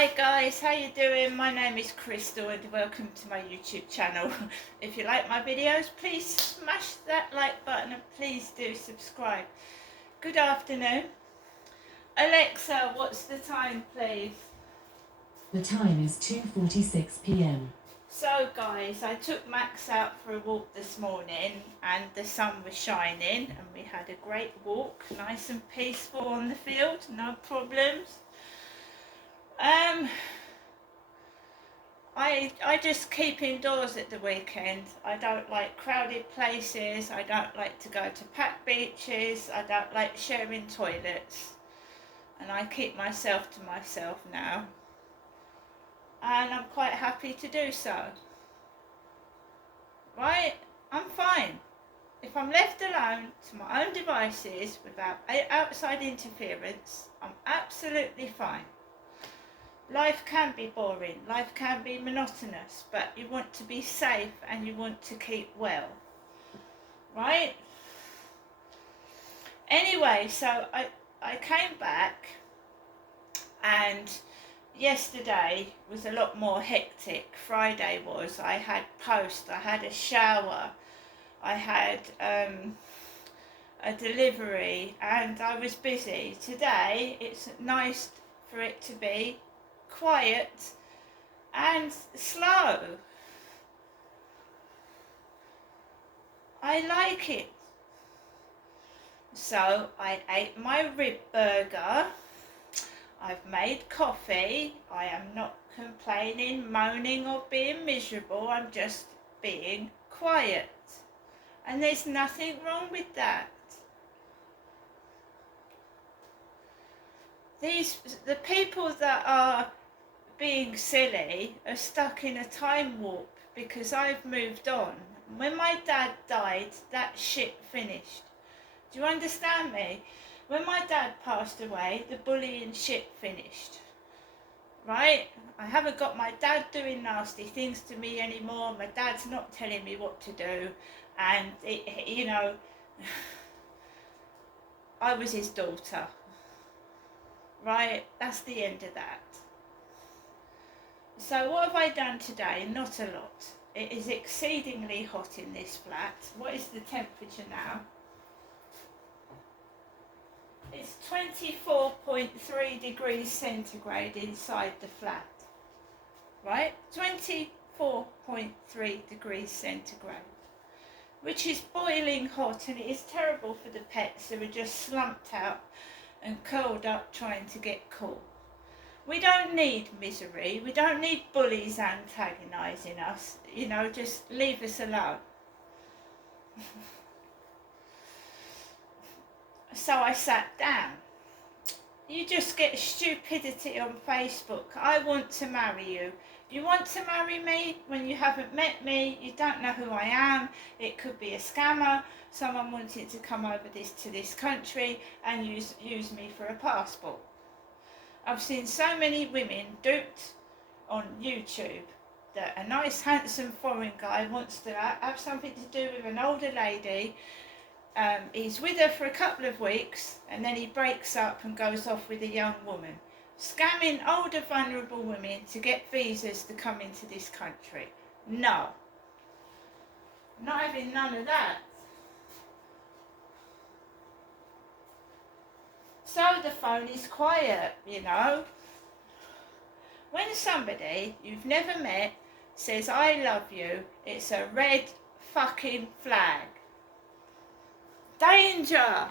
Hi guys, how you doing? My name is Crystal and welcome to my YouTube channel. If you like my videos, please smash that like button and please do subscribe. Good afternoon. Alexa, what's the time please? The time is 2:46 p.m. So guys, I took Max out for a walk this morning and the sun was shining and we had a great walk, nice and peaceful on the field, no problems. I just keep indoors at the weekend. I don't like crowded places. I don't like to go to packed beaches. I don't like sharing toilets. And I keep myself to myself now. And I'm quite happy to do so. Right? I'm fine. If I'm left alone to my own devices without outside interference, I'm absolutely fine. Life can be boring, life can be monotonous, but you want to be safe and you want to keep well, right? Anyway, so I came back and yesterday was a lot more hectic. Friday was, I had post, I had a shower, I had a delivery and I was busy. Today it's nice for it to be quiet and slow. I like it. So I ate my rib burger. I've made coffee. I am not complaining, moaning or being miserable. I'm just being quiet. And there's nothing wrong with that. The people that are being silly are stuck in a time warp because I've moved on. When my dad died, that shit finished. Do you understand me? When my dad passed away, the bullying shit finished. Right? I haven't got my dad doing nasty things to me anymore. My dad's not telling me what to do. And, I was his daughter. Right? That's the end of that. So what have I done today? Not a lot. It is exceedingly hot in this flat. What is the temperature now? It's 24.3 degrees centigrade inside the flat. Right? 24.3 degrees centigrade. Which is boiling hot, and it is terrible for the pets who are just slumped out and curled up trying to get cool. We don't need misery. We don't need bullies antagonising us. Just leave us alone. So I sat down. You just get stupidity on Facebook. I want to marry you. You want to marry me when you haven't met me, you don't know who I am. It could be a scammer, someone wanting to come over to this country and use me for a passport. I've seen so many women duped on YouTube that a nice handsome foreign guy wants to have something to do with an older lady. He's with her for a couple of weeks and then he breaks up and goes off with a young woman, scamming older vulnerable women to get visas to come into this country. No, not having none of that. So the phone is quiet, When somebody you've never met says I love you, it's a red fucking flag. Danger!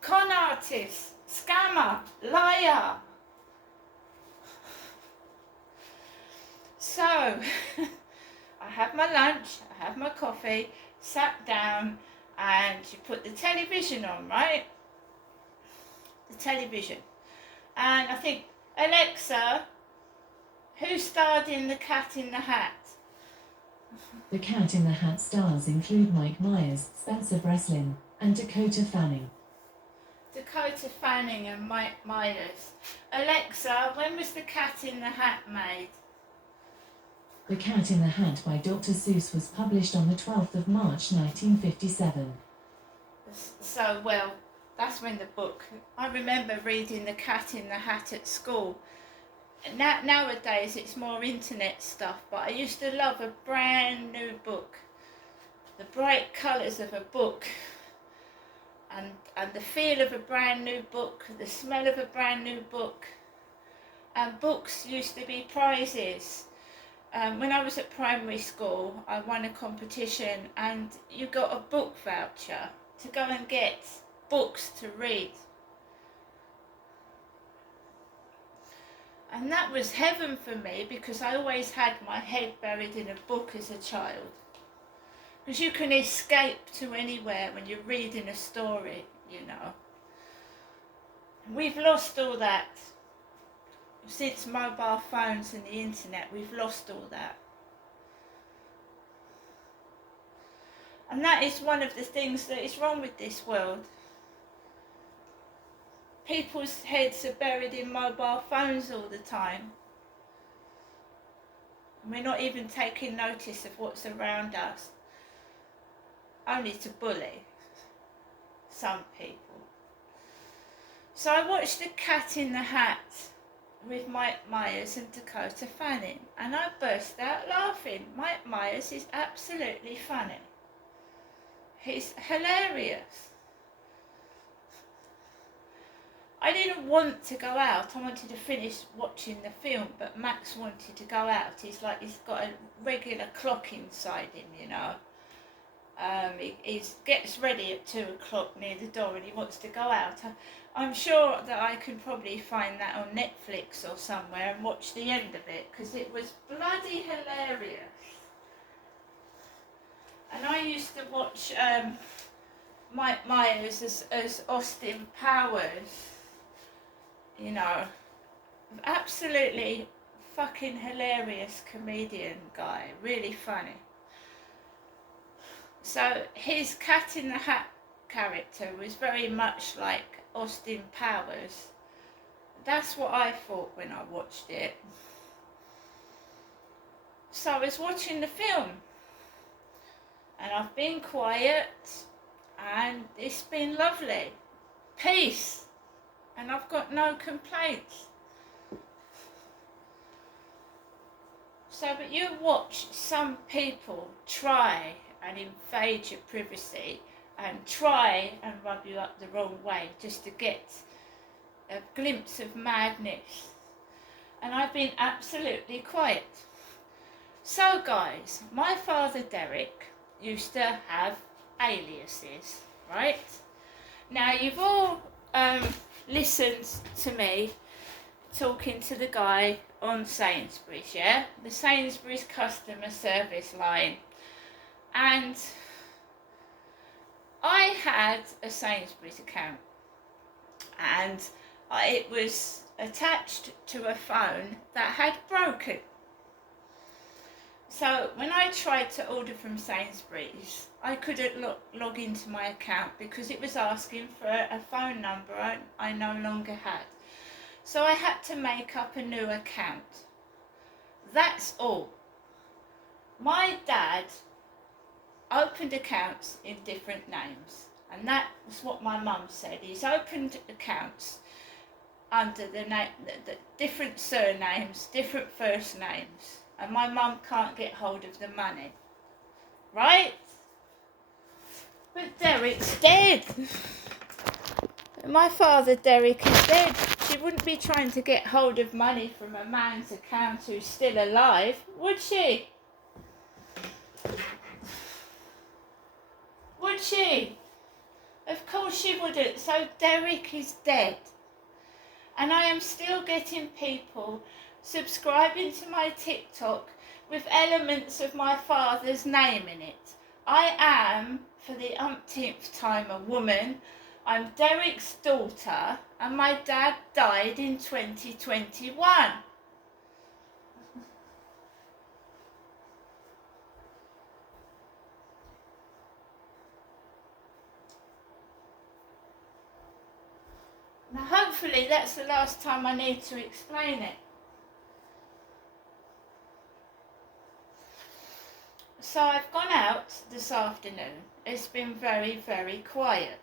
Con artist, scammer, liar. So, I had my lunch, I had my coffee, sat down, and you put the television on, right? The television. And I think, Alexa, who starred in The Cat in the Hat? The Cat in the Hat stars include Mike Myers, Spencer Breslin, and Dakota Fanning. Dakota Fanning and Mike Myers. Alexa, when was The Cat in the Hat made? The Cat in the Hat by Dr. Seuss was published on the 12th of March 1957. So, well, that's when the book, I remember reading The Cat in the Hat at school. Nowadays it's more internet stuff, but I used to love a brand new book. The bright colours of a book, and the feel of a brand new book, the smell of a brand new book. And books used to be prizes. When I was at primary school, I won a competition and you got a book voucher to go and get books to read. And that was heaven for me, because I always had my head buried in a book as a child. Because you can escape to anywhere when you're reading a story, you know. We've lost all that. Since mobile phones and the internet, we've lost all that. And that is one of the things that is wrong with this world. People's heads are buried in mobile phones all the time. And we're not even taking notice of what's around us. Only to bully some people. So I watched The Cat in the Hat with Mike Myers and Dakota Fanning, and I burst out laughing. Mike Myers is absolutely funny. He's hilarious. I didn't want to go out. I wanted to finish watching the film, but Max wanted to go out. He's got a regular clock inside him, you know. He gets ready at 2 o'clock near the door and he wants to go out. I'm sure that I can probably find that on Netflix or somewhere and watch the end of it, because it was bloody hilarious. And I used to watch Mike Myers as Austin Powers, you know, absolutely fucking hilarious comedian guy, really funny. So his Cat in the Hat character was very much like Austin Powers. That's what I thought when I watched it. So I was watching the film, and I've been quiet, and it's been lovely. Peace. And I've got no complaints. So, but you watch some people try and invade your privacy and try and rub you up the wrong way just to get a glimpse of madness. And I've been absolutely quiet. So guys, my father Derek used to have aliases, right? Now you've all listened to me talking to the guy on Sainsbury's, yeah? The Sainsbury's customer service line. And I had a Sainsbury's account, and it was attached to a phone that had broken. So when I tried to order from Sainsbury's, I couldn't log into my account because it was asking for a phone number I no longer had. So I had to make up a new account. That's all. My dad opened accounts in different names, and that was what my mum said. He's opened accounts under the different surnames, different first names, and my mum can't get hold of the money, right? But Derek's dead. My father Derek is dead. She wouldn't be trying to get hold of money from a man's account who's still alive, would she? Would she? Of course she wouldn't. So Derek is dead. And I am still getting people subscribing to my TikTok with elements of my father's name in it. I am, for the umpteenth time, a woman. I'm Derek's daughter, and my dad died in 2021. Now hopefully that's the last time I need to explain it. So I've gone out this afternoon. It's been very, very quiet.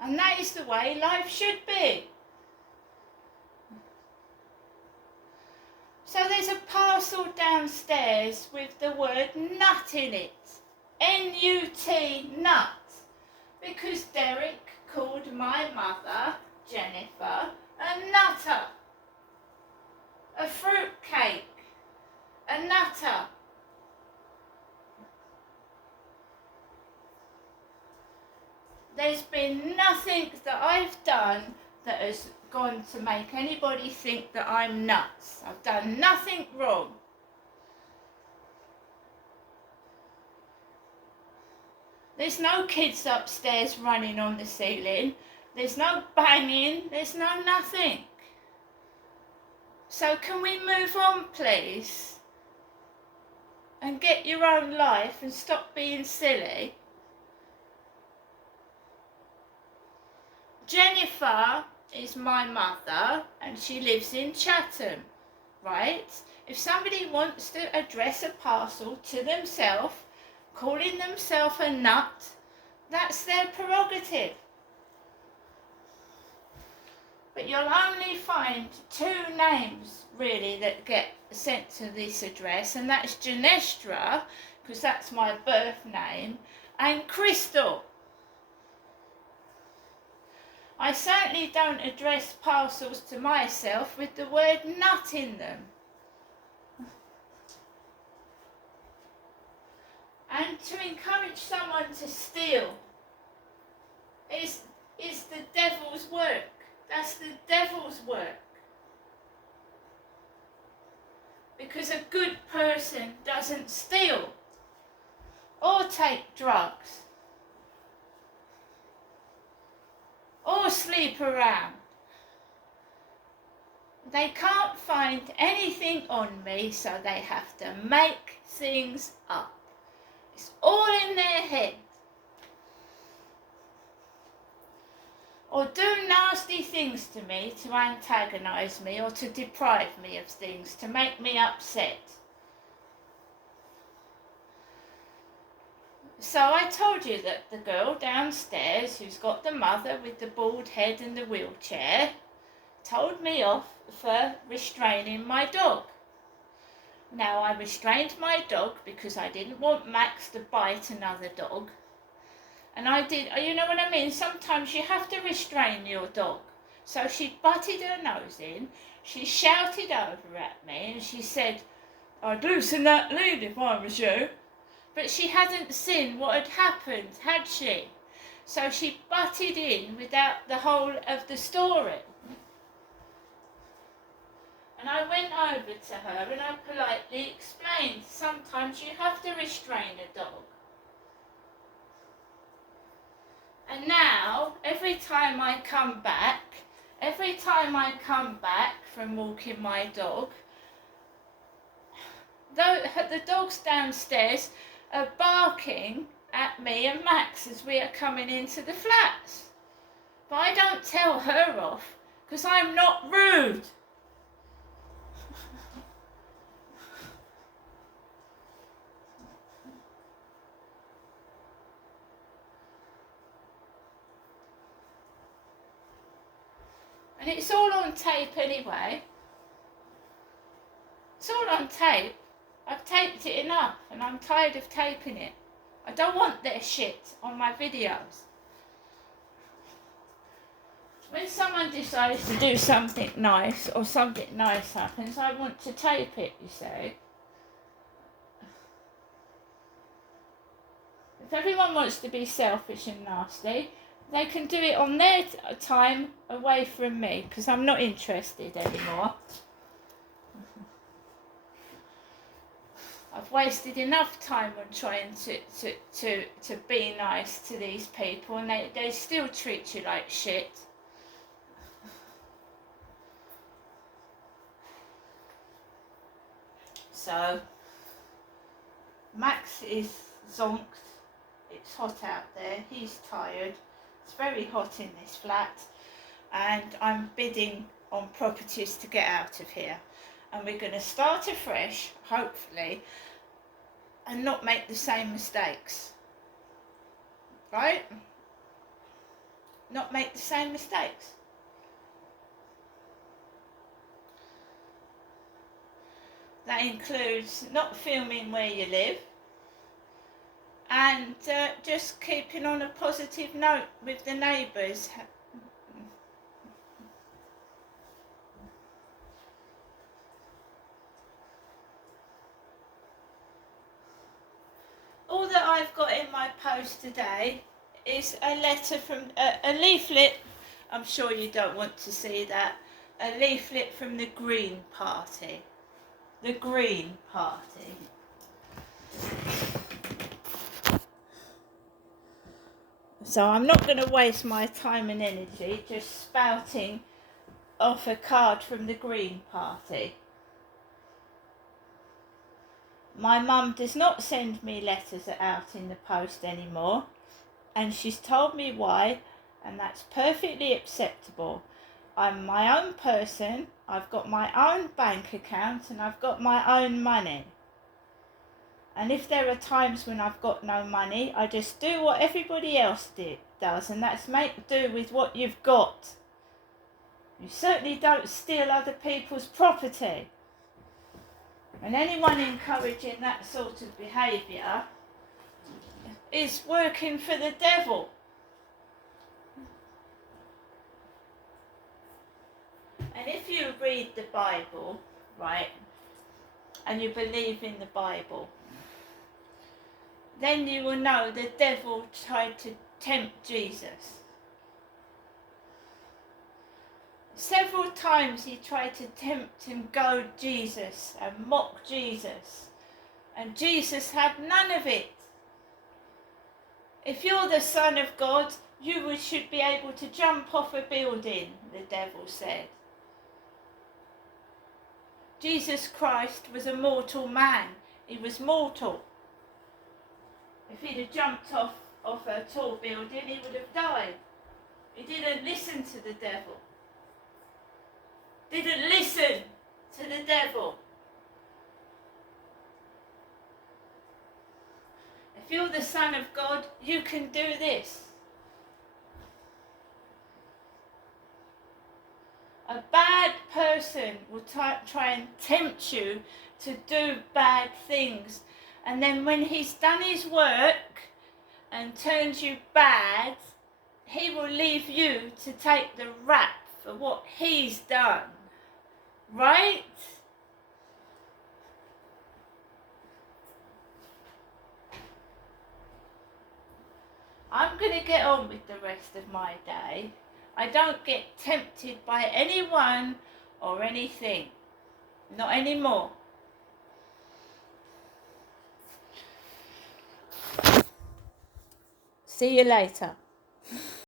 And that is the way life should be. So there's a parcel downstairs with the word nut in it. N-U-T, nut. Because Derek called my mother, Jennifer, a nutter. A fruitcake. A nutter. There's been nothing that I've done that has gone to make anybody think that I'm nuts. I've done nothing wrong. There's no kids upstairs running on the ceiling. There's no banging. There's no nothing. So can we move on, please? And get your own life and stop being silly? Jennifer is my mother and she lives in Chatham, right? If somebody wants to address a parcel to themselves, calling themselves a nut, that's their prerogative. But you'll only find two names really that get sent to this address, and that's Janestra, because that's my birth name, and Crystal. I certainly don't address parcels to myself with the word nut in them. And to encourage someone to steal is the devil's work. That's the devil's work. Because a good person doesn't steal or take drugs or sleep around. They can't find anything on me, so they have to make things up. It's all in their head. Or do nasty things to me to antagonise me or to deprive me of things, to make me upset. So I told you that the girl downstairs, who's got the mother with the bald head and the wheelchair, told me off for restraining my dog. Now, I restrained my dog because I didn't want Max to bite another dog. And I did, you know what I mean? Sometimes you have to restrain your dog. So she butted her nose in, she shouted over at me and she said, "I'd loosen that lead if I was you." But she hadn't seen what had happened, had she? So she butted in without the whole of the story. And I went over to her and I politely explained, sometimes you have to restrain a dog. And now, every time I come back from walking my dog, the dogs downstairs are barking at me and Max as we are coming into the flats. But I don't tell her off, because I'm not rude. And it's all on tape anyway. It's all on tape. I've taped it enough and I'm tired of taping it. I don't want their shit on my videos. When someone decides to do something nice or something nice happens, I want to tape it, you see. If everyone wants to be selfish and nasty, they can do it on their time away from me, because I'm not interested anymore. I've wasted enough time on trying to be nice to these people, and they still treat you like shit. So, Max is zonked. It's hot out there. He's tired. It's very hot in this flat, and I'm bidding on properties to get out of here. And we're going to start afresh, hopefully, and not make the same mistakes. Right? not make the same mistakes. That includes not filming where you live and just keeping on a positive note with the neighbours. All that I've got in my post today is a letter from a leaflet. I'm sure you don't want to see that. A leaflet from the Green Party. The Green Party. So I'm not going to waste my time and energy just spouting off a card from the Green Party. My mum does not send me letters out in the post anymore, and she's told me why, and that's perfectly acceptable. I'm my own person, I've got my own bank account, and I've got my own money. And if there are times when I've got no money, I just do what everybody else does, and that's make do with what you've got. You certainly don't steal other people's property. And anyone encouraging that sort of behaviour is working for the devil. And if you read the Bible, right, and you believe in the Bible, then you will know the devil tried to tempt Jesus. Several times he tried to tempt and goad Jesus and mock Jesus, and Jesus had none of it. If you're the Son of God, you should be able to jump off a building, the devil said. Jesus Christ was a mortal man. He was mortal. If he'd have jumped off a tall building, he would have died. He didn't listen to the devil. Didn't listen to the devil. If you're the Son of God, you can do this. A bad person will try and tempt you to do bad things. And then when he's done his work and turned you bad, he will leave you to take the rap for what he's done. Right? I'm going to get on with the rest of my day. I don't get tempted by anyone or anything. Not anymore. See you later.